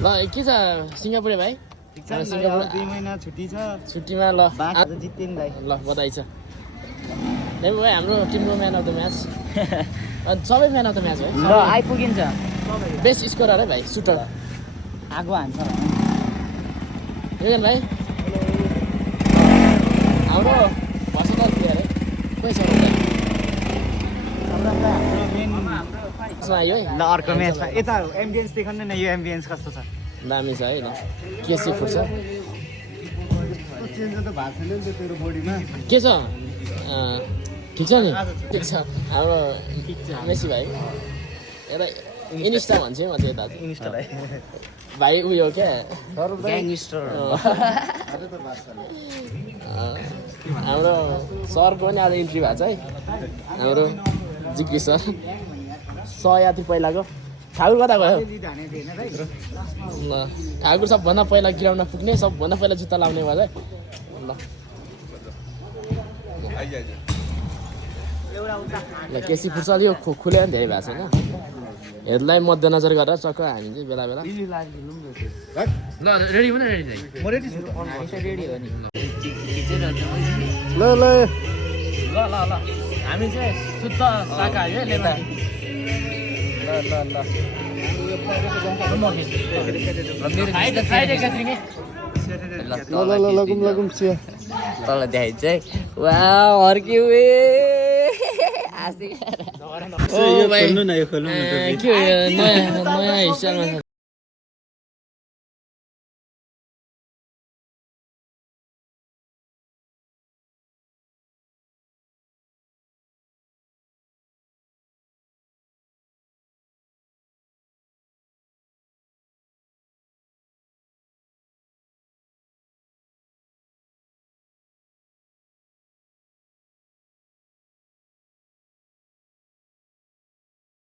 ल के छ सिङ्गापुरे भाइ सिङ्गापुर 2 महिना छुट्टी छ छुट्टीमा ल आज जित्यो नि भाइ ल बधाई छ भाइ हाम्रो टिमको म्यान अफ द म्याच सबै म्यान अफ द म्याच हो ल आइपुगिन्छ बेस्ट स्कोरर है भाइ सुटर आगो हान्छ भाइ हाम्रो भसदल प्लेयर है कोही छ आयो है ल अर्को म्याचमा यता एम्बियन्स देखाउनु न यो एम्बियन्स कस्तो छ दामी छ है ल केसी फुट्छ चेन्ज त भएको छैन नि त तेरो बडीमा के छ ठिक छ नि ठिक छ हाम्रो मेसी भाइ यता इन्स्टा भन्छ म चाहिँ यता इन्स्टा भाइ उयो क्या ग्याङस्टर हाम्रो सरको पनि आज इन्ट्री भएको छ है हाम्रो जिग्गी सर सहयात्री पहिलाको ठाकुर कता गयो ल ठाकुर सबभन्दा पहिला ग्राउन्डमा पुग्ने सबभन्दा पहिला जुत्ता लाउने भयो है ल केसी फुर्सल यो खुले पनि धेरै भएको छैन हेडलाई मध्यनजर गरेर चक्क हामी चाहिँ बेला बेला ल रेडी पनि रेडी म रेडी छु रेडी हो नि ल ल ल ल ल हामी चाहिँ शुद्ध शाकाहारी है लेता तल देखाइ चाहिँ वा हर्क्यो के हो नयाँ हिस्सामा